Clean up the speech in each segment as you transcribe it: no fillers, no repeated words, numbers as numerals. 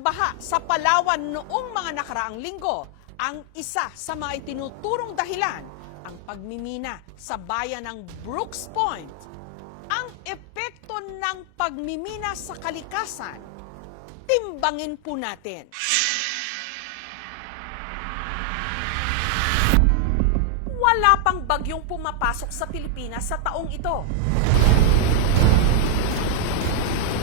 pagbaha sa Palawan noong mga nakaraang linggo ang isa sa mga itinuturong dahilan ang pagmimina sa bayan ng Brooks Point. Ang epekto ng pagmimina sa kalikasan, timbangin po natin. Wala pang bagyong pumapasok sa Pilipinas sa taong ito.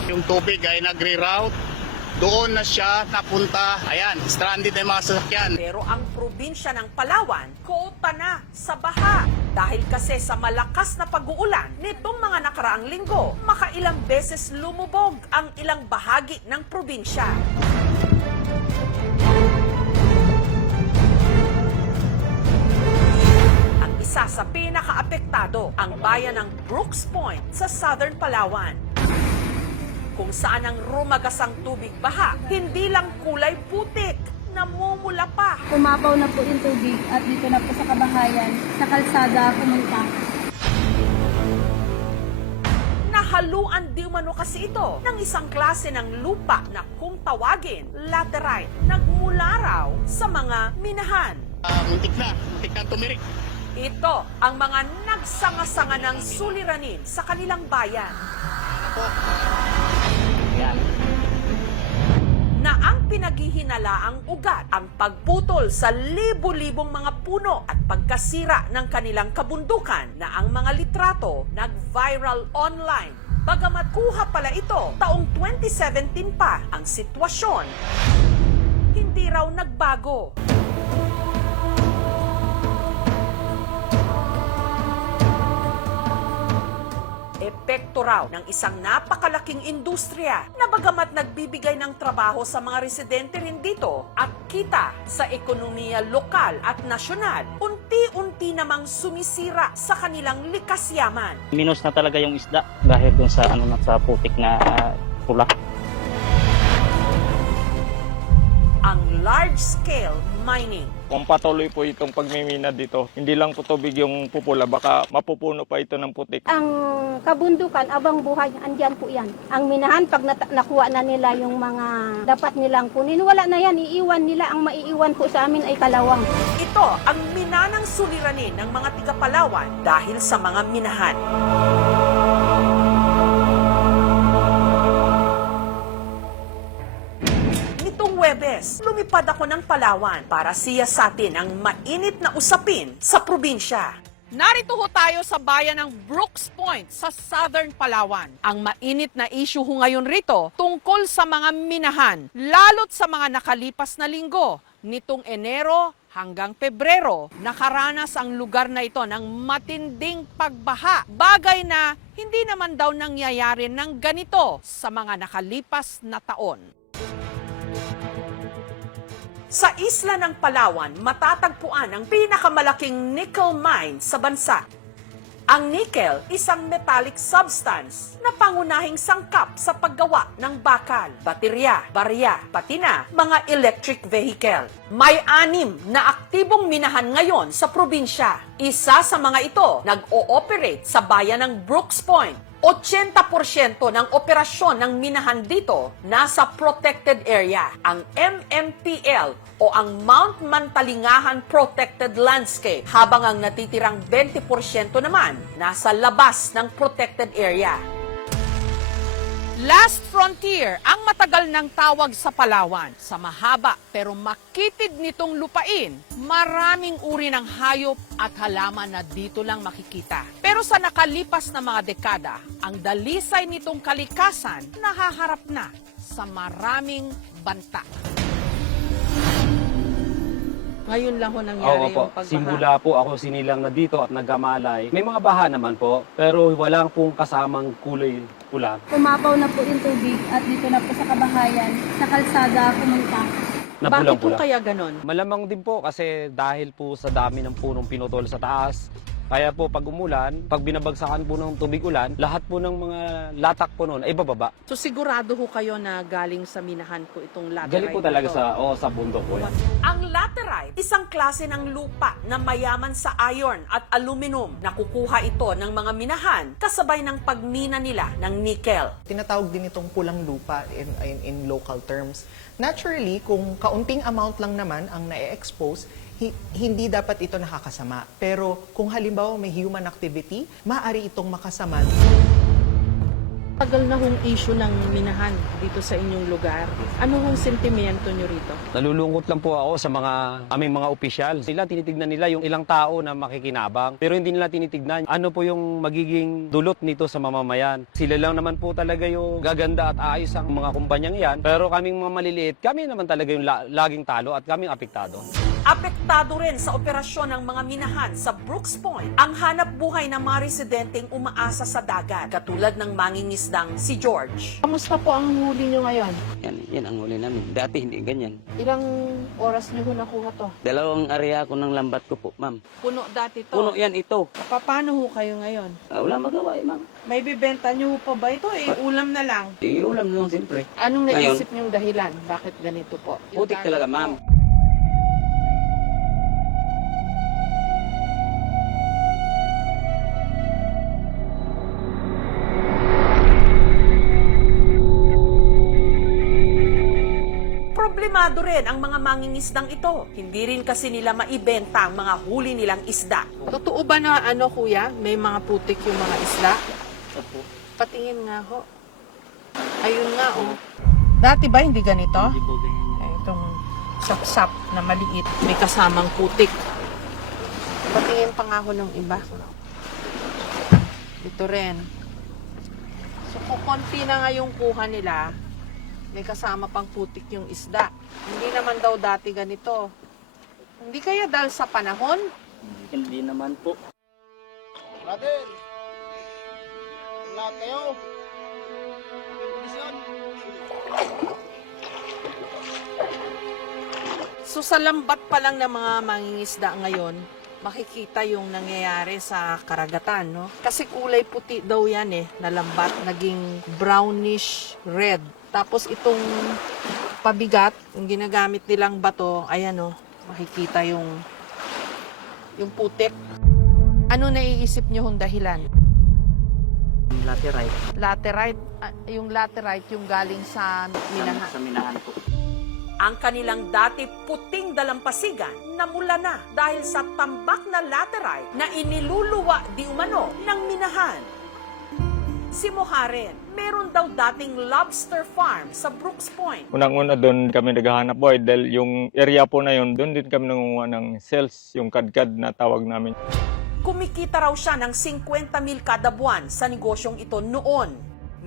Yung tubig ay nagre-route, doon na siya napunta. Ayan, stranded na yung mga sasakyan. Pero ang probinsya ng Palawan, kota na sa baha. Dahil kasi sa malakas na pag-uulan nitong mga nakaraang linggo, makailang beses lumubog ang ilang bahagi ng probinsya. Ang isa sa pinaka-apektado, ang bayan ng Brooks Point sa Southern Palawan, kung saan ang rumagasang tubig baha, hindi lang kulay putik, namumula pa. Pumapaw na po yung tubig at dito na po sa kabahayan, sa kalsada pumunta. Nahaluan di umano kasi ito ng isang klase ng lupa na kung tawagin, laterite, nagmula raw sa mga minahan. Muntik na tumirik. Ito ang mga nagsanga-sanga ng suliranin sa kanilang bayan. Ayan. Na ang pinaghihinalaang ugat, ang pagputol sa libu-libong mga puno at pagkasira ng kanilang kabundukan na ang mga litrato nag-viral online. Bagamat kuha pala ito taong 2017 pa, ang sitwasyon hindi raw nagbago. Epekto raw ng isang napakalaking industriya na bagamat nagbibigay ng trabaho sa mga residente rin dito at kita sa ekonomiya lokal at nasyonal, unti-unti namang sumisira sa kanilang likas yaman. Minus na talaga yung isda dahil dun sa sa putik na pula. Ang large-scale mining. Kung patuloy po itong pagmimina dito, hindi lang po tubig yung pupula, baka mapupuno pa ito ng putik. Ang kabundukan, abang buhay, andyan po yan. Ang minahan, pag nakuha na nila yung mga dapat nilang kunin, wala na yan, iiwan nila. Ang maiiwan po sa amin ay kalawang. Ito ang minanang suliranin ng mga tiga-Palawan dahil sa mga minahan. Huwebes, lumipad ako ng Palawan para siyasatin ang mainit na usapin sa probinsya. Narito ho tayo sa bayan ng Brooks Point sa Southern Palawan. Ang mainit na issue ho ngayon rito tungkol sa mga minahan, lalo't sa mga nakalipas na linggo. Nitong Enero hanggang Pebrero, nakaranas ang lugar na ito ng matinding pagbaha. Bagay na hindi naman daw nangyayari ng ganito sa mga nakalipas na taon. Sa isla ng Palawan, matatagpuan ang pinakamalaking nickel mine sa bansa. Ang nickel, isang metallic substance na pangunahing sangkap sa paggawa ng bakal, baterya, barya, pati na mga electric vehicle. May 6 na aktibong minahan ngayon sa probinsya. Isa sa mga ito nag-ooperate sa bayan ng Brooks Point. 80% ng operasyon ng minahan dito nasa protected area, ang MMPL o ang Mount Mantalingahan Protected Landscape, habang ang natitirang 20% naman nasa labas ng protected area. Last Frontier ang matagal ng tawag sa Palawan. Sa mahaba pero makitid nitong lupain, maraming uri ng hayop at halaman na dito lang makikita. Pero sa nakalipas na mga dekada, ang dalisay nitong kalikasan nahaharap na sa maraming banta. Ngayon lang ho nangyari yung pagbaha. Simula po ako sinilang na dito at nagamalay. May mga baha naman po, pero walang pong kasamang kulay pula. Pumapaw na po yung tubig at dito na po sa kabahayan, sa kalsada pumunta. Na Bakit po pulang-pula. kaya ganon? Malamang din po kasi dahil po sa dami ng punong pinutol sa taas, Kaya po pag umulan, pag binabagsakan po ng tubig ulan, lahat po ng mga latak po noon ay bababa. So sigurado ho kayo na galing sa minahan po itong laterite? Galing po talaga sa bundok po yan. Ang laterite, isang klase ng lupa na mayaman sa iron at aluminum. Nakukuha ito ng mga minahan kasabay ng pagmina nila ng nickel. Tinatawag din itong pulang lupa in local terms. Naturally, kung kaunting amount lang naman ang na-expose, hindi dapat ito nakakasama. Pero kung halimbawa may human activity, maaari itong makasama. Tagal na hong issue ng minahan dito sa inyong lugar. Ano hong sentimiento nyo rito? Nalulungkot lang po ako sa aming mga opisyal. Sila tinitignan nila yung ilang tao na makikinabang, pero hindi nila tinitignan ano po yung magiging dulot nito sa mamamayan. Sila lang naman po talaga yung gaganda at ayos ang mga kumpanyang yan, pero kaming mga maliliit, kami naman talaga yung laging talo at kaming apektado. Apektado rin sa operasyon ng mga minahan sa Brooks Point ang hanap buhay ng mga residenteng umaasa sa dagat, katulad ng mangingisdang si George. Kamusta po ang huli nyo ngayon? Yan ang huli namin. Dati hindi ganyan. Ilang oras nyo ho nakuha to? 2 area ko ng lambat ko po, ma'am. Puno dati to? Puno yan ito. Paano ho kayo ngayon? Wala magawa ma'am. May bibenta nyo ho pa ba ito? Ulam na lang. Iulam lang siyempre. Anong Ngayon? naisip nyong dahilan? Bakit ganito po? Putik talaga, ma'am. Problemado rin ang mga mangingisdang ito. Hindi rin kasi nila maibenta ang mga huli nilang isda. Totoo ba na kuya? May mga putik yung mga isda? Patingin nga ho. Ayun nga Dati ba hindi ganito? Hindi po ganyan. Itong sapsap na maliit. May kasamang putik. Patingin pa nga ho ng iba. Ito rin. So kukunti na nga yung kuha nila. May kasama pang putik yung isda. Hindi naman daw dati ganito. Hindi kaya dahil sa panahon? Hindi naman po. Brother, lahat kayo. Kondisyon. So sa lambat pa lang ng mga mangingisda ngayon, makikita yung nangyayari sa karagatan, no? Kasi kulay puti daw yan na lambat, naging brownish red. Tapos itong pabigat, yung ginagamit nilang bato, ayan makikita yung putik. Ano naiisip nyo yung dahilan? Laterite. Laterite, yung laterite yung galing sa minahan. Sa minahan po. Ang kanilang dati puting dalampasigan namula na dahil sa tambak na laterite na iniluluwa di umano ng minahan. Si Moharen, meron daw dating lobster farm sa Brooks Point. Unang-una doon kami naghahanap buhay dahil yung area po na yun, doon din kami nangunguha ng sales, yung kadkad na tawag namin. Kumikita raw siya ng 50,000 kada buwan sa negosyong ito noon.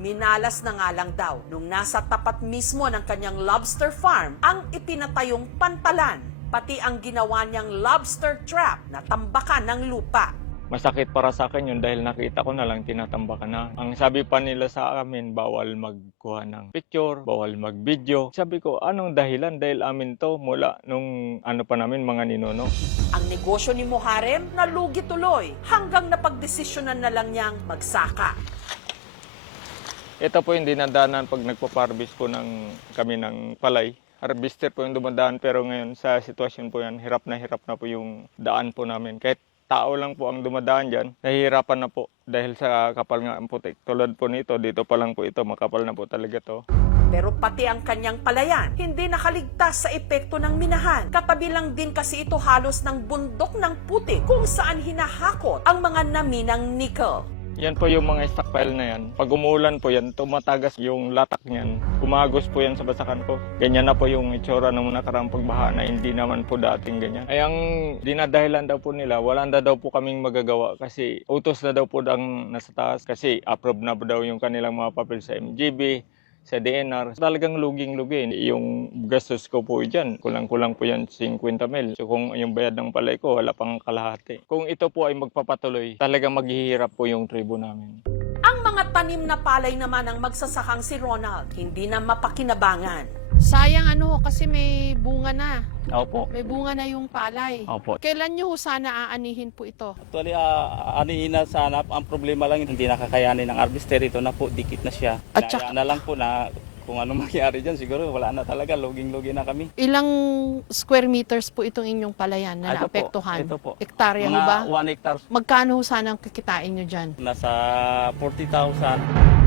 Minalas na nga lang daw nung nasa tapat mismo ng kanyang lobster farm ang ipinatayong pantalan, pati ang ginawa niyang lobster trap na tambakan ng lupa. Masakit para sa akin yun dahil nakita ko na lang tinatambakan na. Ang sabi pa nila sa amin, bawal magkuha ng picture, bawal mag-video. Sabi ko, anong dahilan? Dahil amin to mula nung pa namin mga ninuno. Ang negosyo ni Moharem nalugi tuloy hanggang napagdesisyonan na lang niyang magsaka. Ito po yung dinadaanan pag nagpa-harvest po kami ng palay. Harvester po yung dumadaan pero ngayon sa sitwasyon po yan, hirap na po yung daan po namin. Kahit tao lang po ang dumadaan dyan, nahihirapan na po dahil sa kapal nga ang putik. Tulad po nito, dito pa lang po ito, makapal na po talaga to. Pero pati ang kanyang palayan, hindi nakaligtas sa epekto ng minahan. Katabi lang din kasi ito halos ng bundok ng putik kung saan hinahakot ang mga naminang nickel. Yan po yung mga stockpile na yan. Pag umulan po yan, tumatagas yung latak niyan. Kumagos po yan sa basakan ko. Ganyan na po yung itsura ng nakaraang pagbaha na hindi naman po dating ganyan. Ay ang dinadahilan daw po nila, wala na daw po kaming magagawa kasi utos na daw po ang nasa taas kasi approve na po daw yung kanilang mga papel sa MGB, sa DNR. Talagang luging-lugi. Yung gastos ko po dyan, kulang-kulang po yan 50,000. So kung yung bayad ng palay ko, wala pang kalahati. Kung ito po ay magpapatuloy, talagang maghihirap po yung tribo namin. Ang mga tanim na palay naman ang magsasakang si Ronald, hindi na mapakinabangan. Sayang kasi may bunga na. Opo. May bunga na yung palay. Opo. Kailan nyo sana aanihin po ito? Actually, anihin na sana. Ang problema lang, hindi nakakayanin ng harvester. Ito na po, dikit na siya. At saka- Hinayaan na lang po na kung ano mangyari dyan, siguro wala na talaga. Luging-lugi na kami. Ilang square meters po itong inyong palayan na Ito po, naapektuhan? ito po. Hektarya ho ba? 1 hectare. Magkano ho sana ang kikitain nyo dyan? Nasa 40,000.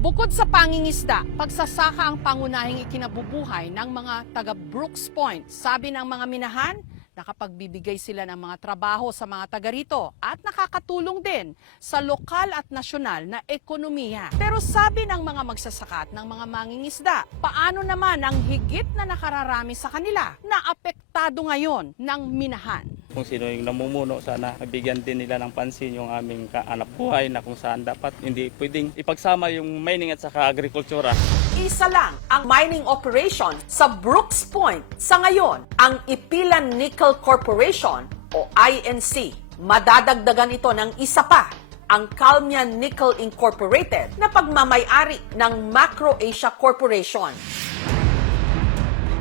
Bukod sa pangingisda, pagsasaka ang pangunahing ikinabubuhay ng mga taga Brooks Point. Sabi ng mga minahan, nakapagbibigay sila ng mga trabaho sa mga taga rito at nakakatulong din sa lokal at nasyonal na ekonomiya. Pero sabi ng mga magsasaka at ng mga mangingisda, paano naman ang higit na nakararami sa kanila na apektado ngayon ng minahan? Kung sino yung namumuno, sana bigyan din nila ng pansin yung aming kaanap buhay na kung saan dapat hindi pwedeng ipagsama yung mining at saka agrikultura. Isa lang ang mining operation sa Brooks Point sa ngayon, ang Ipilan Nickel Corporation o INC. Madadagdagan ito ng isa pa, ang Calmian Nickel Incorporated na pagmamay-ari ng Macro Asia Corporation.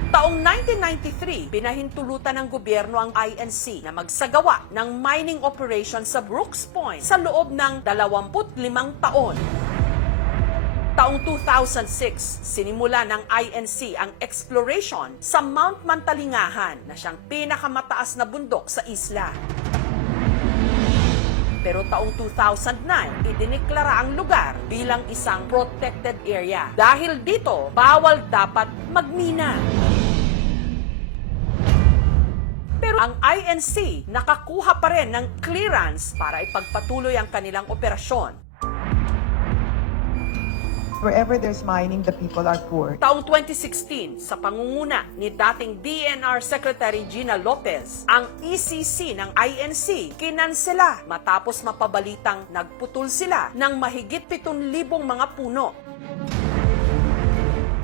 Taong 1993, pinahintulutan ng gobyerno ang INC na magsagawa ng mining operation sa Brooks Point sa loob ng 25 taon. Taong 2006, sinimula ng INC ang exploration sa Mount Mantalingahan na siyang pinakamataas na bundok sa isla. Pero taong 2009, idineklara ang lugar bilang isang protected area. Dahil dito, bawal dapat magmina. Pero ang INC nakakuha pa rin ng clearance para ipagpatuloy ang kanilang operasyon. Wherever there's mining, the people are poor. Taong 2016, sa pangunguna ni dating DENR Secretary Gina Lopez, ang ECC ng INC kinansela matapos mapabalitang nagputol sila ng mahigit 7,000 mga puno.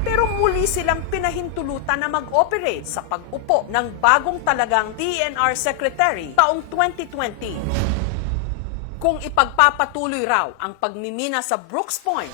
Pero muli silang pinahintulutan na mag-operate sa pag-upo ng bagong talagang DENR Secretary taong 2020. Kung ipagpapatuloy raw ang pagmimina sa Brooks Point,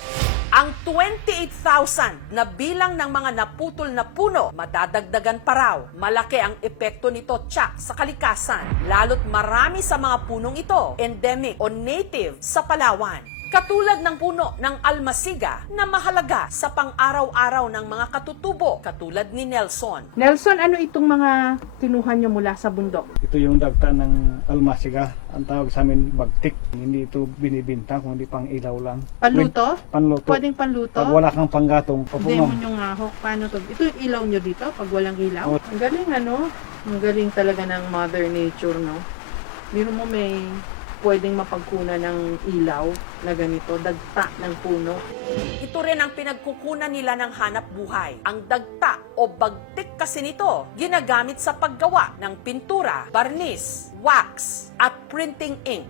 ang 28,000 na bilang ng mga naputol na puno, madadagdagan pa raw. Malaki ang epekto nito tsak sa kalikasan, lalo't marami sa mga punong ito endemic o native sa Palawan. Katulad ng puno ng almasiga na mahalaga sa pang-araw-araw ng mga katutubo, katulad ni Nelson. Nelson, ano itong mga kinuha nyo mula sa bundok? Ito yung dagta ng almasiga. Ang tawag sa amin bagtik. Hindi ito binibinta, kundi pang ilaw lang. Panluto? Panluto. Pwedeng panluto? Pag wala kang panggatong, Demo nyo nga ho. Paano to? Ito yung ilaw nyo dito pag walang ilaw? Ang galing Ang galing talaga ng Mother Nature, no? Biro mo may pwedeng mapagkunan ng ilaw na ganito, dagta ng puno. Ito rin ang pinagkukunan nila ng hanap buhay. Ang dagta o bagtik kasi nito, ginagamit sa paggawa ng pintura, barnis, wax, at printing ink.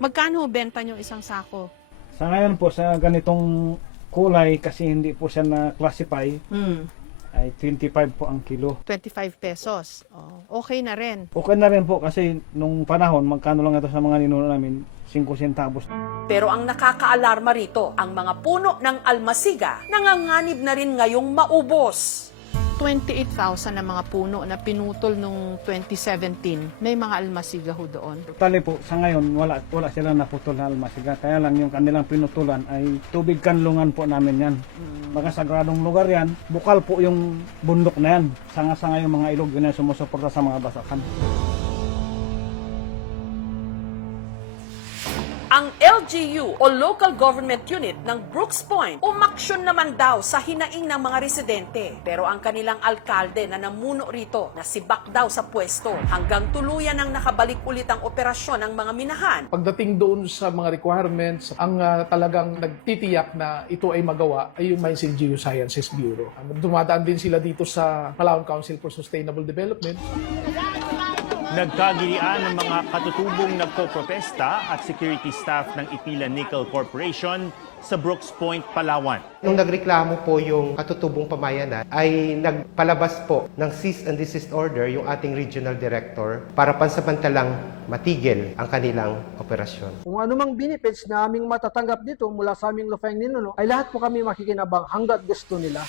Magkano benta nyo isang sako? Sa ngayon po, sa ganitong kulay, kasi hindi po siya na-classify, ay 25 po ang kilo. 25 pesos. Oh, okay na rin. Okay na rin po kasi nung panahon, magkano lang ito sa mga ninuno namin, 5 centavos. Pero ang nakakaalarma rito, ang mga puno ng almasiga, nanganganib na rin ngayong maubos. 28,000 na mga puno na pinutol nung 2017. May mga almasiga ho doon. Totally po, sa ngayon, wala silang naputol na almasiga. Kaya lang yung kanilang pinutulan ay tubig kanlungan po namin yan. Baka sagradong lugar yan, bukal po yung bundok na yan. Sanga-sanga yung mga ilog na sumusuporta sa mga basakan. Ang LGU o Local Government Unit ng Brooks Point umaksyon naman daw sa hinaing ng mga residente. Pero ang kanilang alkalde na namuno rito, nasibak daw sa pwesto hanggang tuluyan ang nakabalik ulit ang operasyon ng mga minahan. Pagdating doon sa mga requirements, ang talagang nagtitiyak na ito ay magawa ay yung Mines and Geosciences Bureau. Dumadaan din sila dito sa Palawan Council for Sustainable Development. Nagkagilian ng mga katutubong nagpoprotesta at security staff ng Ipilan Nickel Corporation sa Brooks Point, Palawan. Nung nagreklamo po yung katutubong pamayanan, ay nagpalabas po ng cease and desist order yung ating regional director para pansamantalang matigil ang kanilang operasyon. Kung anumang benefits na aming matatanggap dito mula sa aming lupang ninuno, ay lahat po kami makikinabang hanggat gusto nila.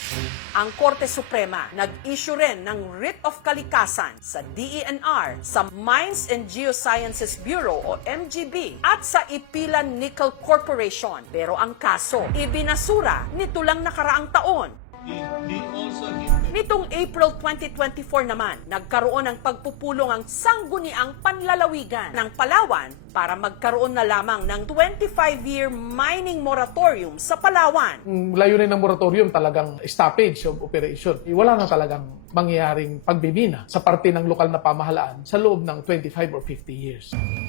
Ang Korte Suprema nag-issue rin ng writ of kalikasan sa DENR, sa Mines and Geosciences Bureau o MGB at sa Ipilan Nickel Corporation. Pero ang kaso, ibinasura nito lang nakaraang taon. Nitong April 2024 naman, nagkaroon ng pagpupulong ang sangguniang panlalawigan ng Palawan para magkaroon na lamang ng 25-year mining moratorium sa Palawan. Layunin ng moratorium talagang stoppage of operation. Wala na talagang mangyayaring pagbibina sa parte ng lokal na pamahalaan sa loob ng 25 or 50 years.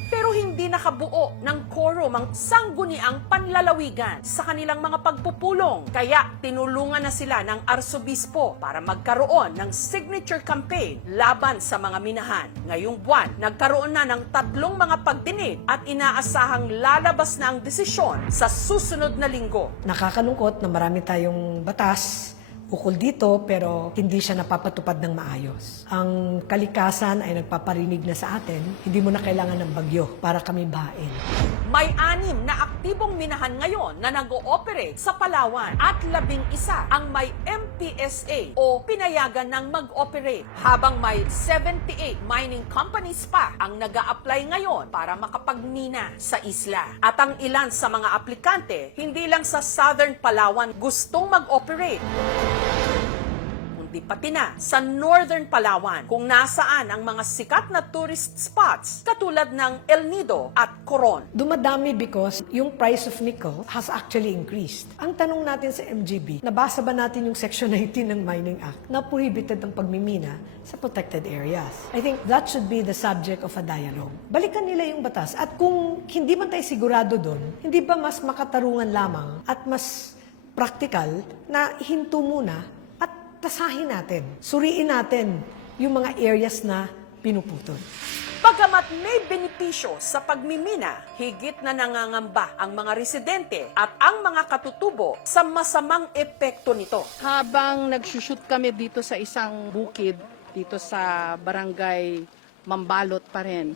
Pero hindi nakabuo ng quorum ang sangguniang panlalawigan sa kanilang mga pagpupulong. Kaya tinulungan na sila ng Arsobispo para magkaroon ng signature campaign laban sa mga minahan. Ngayong buwan, nagkaroon na ng 3 mga pagdinig at inaasahang lalabas na ang desisyon sa susunod na linggo. Nakakalungkot na marami tayong batas ukol dito pero hindi siya napapatupad ng maayos. Ang kalikasan ay nagpaparinig na sa atin, hindi mo na kailangan ng bagyo para kami bahain. May 6 na aktibong minahan ngayon na nag-ooperate sa Palawan at 11 ang may MPSA o pinayagan ng mag-operate, habang may 78 mining companies pa ang nag-a-apply ngayon para makapagmina sa isla. At ang ilan sa mga aplikante, hindi lang sa Southern Palawan gustong mag-operate, kundi pati na sa Northern Palawan kung nasaan ang mga sikat na tourist spots katulad ng El Nido at Coron. Dumadami because yung price of nickel has actually increased. Ang tanong natin sa MGB, nabasa ba natin yung Section 19 ng Mining Act na prohibited ang pagmimina sa protected areas? I think that should be the subject of a dialogue. Balikan nila yung batas at kung hindi man tayo sigurado doon, hindi ba mas makatarungan lamang at mas practical na hinto muna tasahin natin, suriin natin yung mga areas na pinuputol. Bagamat may benepisyo sa pagmimina, higit na nangangamba ang mga residente at ang mga katutubo sa masamang epekto nito. Habang nagsushoot kami dito sa isang bukid, dito sa barangay Mambalot pa rin,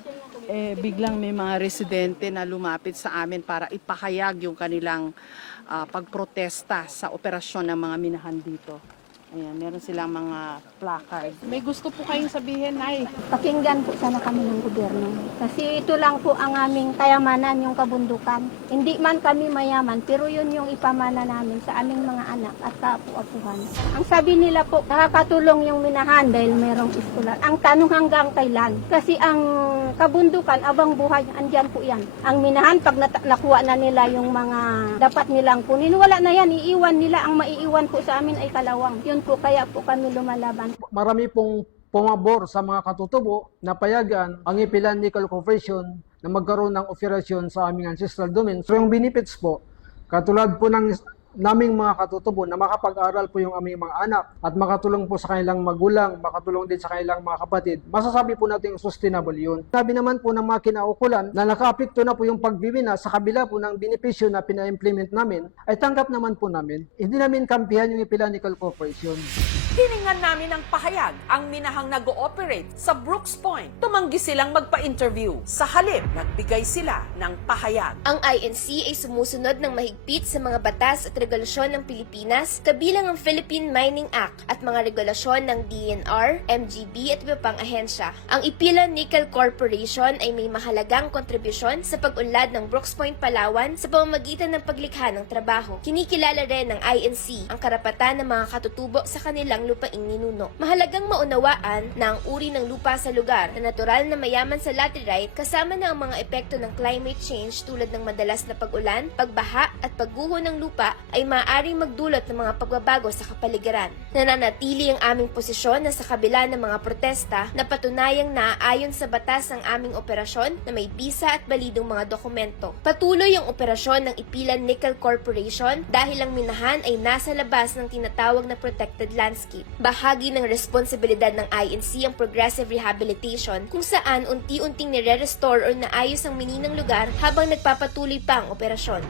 biglang may mga residente na lumapit sa amin para ipahayag yung kanilang pagprotesta sa operasyon ng mga minahan dito. Ayan, meron silang mga placard. May gusto po kayong sabihin, Nay? Pakinggan po sana kami ng gobyerno. Kasi ito lang po ang aming kayamanan, yung kabundukan. Hindi man kami mayaman, pero yun yung ipamana namin sa aming mga anak at kaapu-apuhan. Ang sabi nila po, nakakatulong yung minahan dahil merong iskolar. Ang tanong hanggang kailan? Kasi ang kabundukan, abang buhay, andyan po yan. Ang minahan, pag nakuha na nila yung mga dapat nilang kunin, wala na yan, iiwan nila. Ang maiiwan po sa amin ay kalawang. Yun po, kaya po kami lumalaban. Marami pong pumabor sa mga katutubo na payagan ang Ipilan Nickel Corporation na magkaroon ng operasyon sa aming ancestral domain. So yung benefits po, katulad po ng naming mga katutubo na makapag-aral po yung aming mga anak at makatulong po sa kanilang magulang, makatulong din sa kanilang mga kapatid, masasabi po natin sustainable yun. Sabi naman po ng mga kinaukulan na naka-apekto na po yung pagbibina sa kabila po ng benepisyo na pina-implement namin, ay tanggap naman po namin. Hindi namin kampihan yung Ipilan Nickel Corporation. Hiningan namin ng pahayag ang minahang nag-ooperate sa Brooks Point. Tumanggi silang magpa-interview. Sa halip, nagbigay sila ng pahayag. Ang INC ay sumusunod ng mahigpit sa mga batas at regulasyon ng Pilipinas, kabilang ang Philippine Mining Act at mga regulasyon ng DENR, MGB at iba pang ahensya. Ang Ipilan Nickel Corporation ay may mahalagang kontribusyon sa pag-unlad ng Brooks Point, Palawan sa pamamagitan ng paglikha ng trabaho. Kinikilala rin ng INC ang karapatan ng mga katutubo sa kanilang lupaing ninuno. Mahalagang maunawaan na ang uri ng lupa sa lugar na natural na mayaman sa laterite kasama na ang mga epekto ng climate change tulad ng madalas na pag-ulan, pagbaha at pagguho ng lupa ay maaaring magdulot ng mga pagbabago sa kapaligiran. Nananatili ang aming posisyon na sa kabila ng mga protesta na patunayang naaayon sa batas ang aming operasyon na may bisa at balidong mga dokumento. Patuloy ang operasyon ng Ipilan Nickel Corporation dahil ang minahan ay nasa labas ng tinatawag na protected landscape. Bahagi ng responsibilidad ng INC ang progressive rehabilitation kung saan unti-unting nire-restore o naayos ang mininang lugar habang nagpapatuloy pa ang operasyon.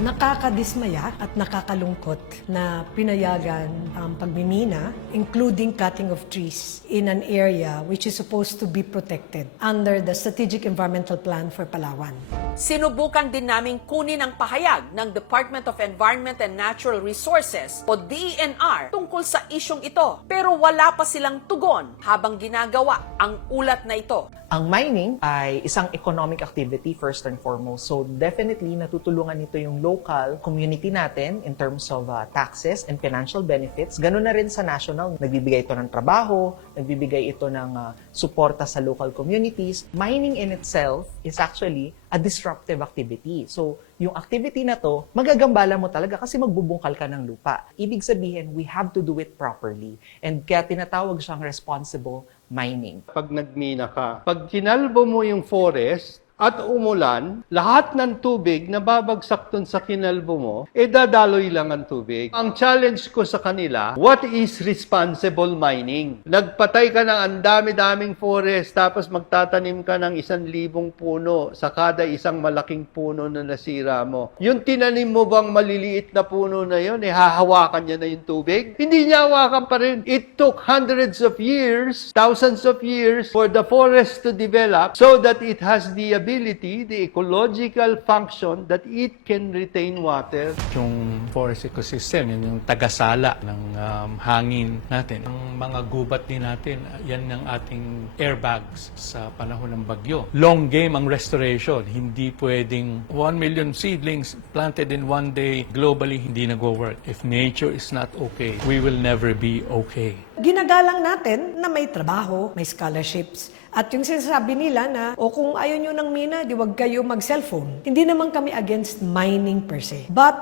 Nakakadismaya at nakakalungkot na pinayagan ang pagmimina, including cutting of trees in an area which is supposed to be protected under the Strategic Environmental Plan for Palawan. Sinubukan din naming kunin ang pahayag ng Department of Environment and Natural Resources o DENR tungkol sa isyong ito, pero wala pa silang tugon habang ginagawa ang ulat na ito. Ang mining ay isang economic activity first and foremost. So definitely natutulungan nito yung local community natin in terms of taxes and financial benefits. Ganun na rin sa national. Nagbibigay ito ng trabaho, nagbibigay ito ng suporta sa local communities. Mining in itself is actually a disruptive activity. So yung activity na to, magagambala mo talaga kasi magbubungkal ka ng lupa. Ibig sabihin, we have to do it properly. And kaya tinatawag siyang responsible mining. Pag nagmina ka, pag kinalbo mo yung forest at umulan, lahat ng tubig na babagsak dun sa kinalbo mo, dadaloy lang ang tubig. Ang challenge ko sa kanila, what is responsible mining? Nagpatay ka ng ang dami-daming forest, tapos magtatanim ka ng 1,000 puno sa kada isang malaking puno na nasira mo. Yung tinanim mo bang maliliit na puno na yun, hahawakan niya na yung tubig? Hindi niya hawakan pa rin. It took hundreds of years, thousands of years for the forest to develop so that it has the the ecological function that it can retain water. Yung forest ecosystem, yun yung tagasala ng hangin natin. Ang mga gubat din natin, yan ang ating airbags sa panahon ng bagyo. Long game ang restoration. Hindi pwedeng 1 million seedlings planted in one day globally, hindi nag-work. If nature is not okay, we will never be okay. Ginagalang natin na may trabaho, may scholarships. At yung sinasabi nila na, kung ayaw nyo ng mina, di wag kayo mag-cellphone. Hindi naman kami against mining per se. But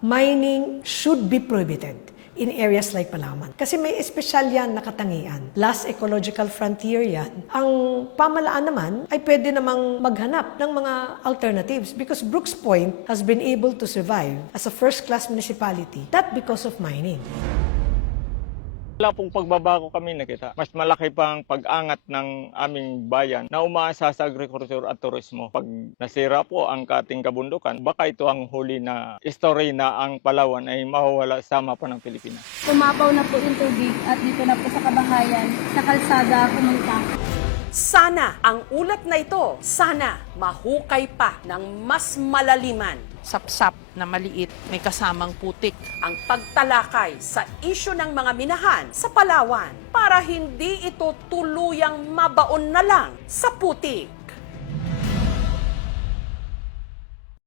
mining should be prohibited in areas like Palawan. Kasi may espesyal yan na katangian. Last ecological frontier yan. Ang pamalaan naman ay pwede namang maghanap ng mga alternatives because Brooks Point has been able to survive as a first-class municipality. That because of mining. Wala pong pagbabago kami nakita. Mas malaki pang pag-angat ng aming bayan na umaasa sa agriculture at turismo. Pag nasira po ang ating kabundukan, baka ito ang huli na story na ang Palawan ay mawawala sa mapa ng Pilipinas. Tumapaw na po yung tubig at dito na po sa kabahayan, sa kalsada pumunta. Sana ang ulat na ito, sana mahukay pa ng mas malaliman. Sapsap na maliit, may kasamang putik. Ang pagtalakay sa isyu ng mga minahan sa Palawan para hindi ito tuluyang mabaon na lang sa putik.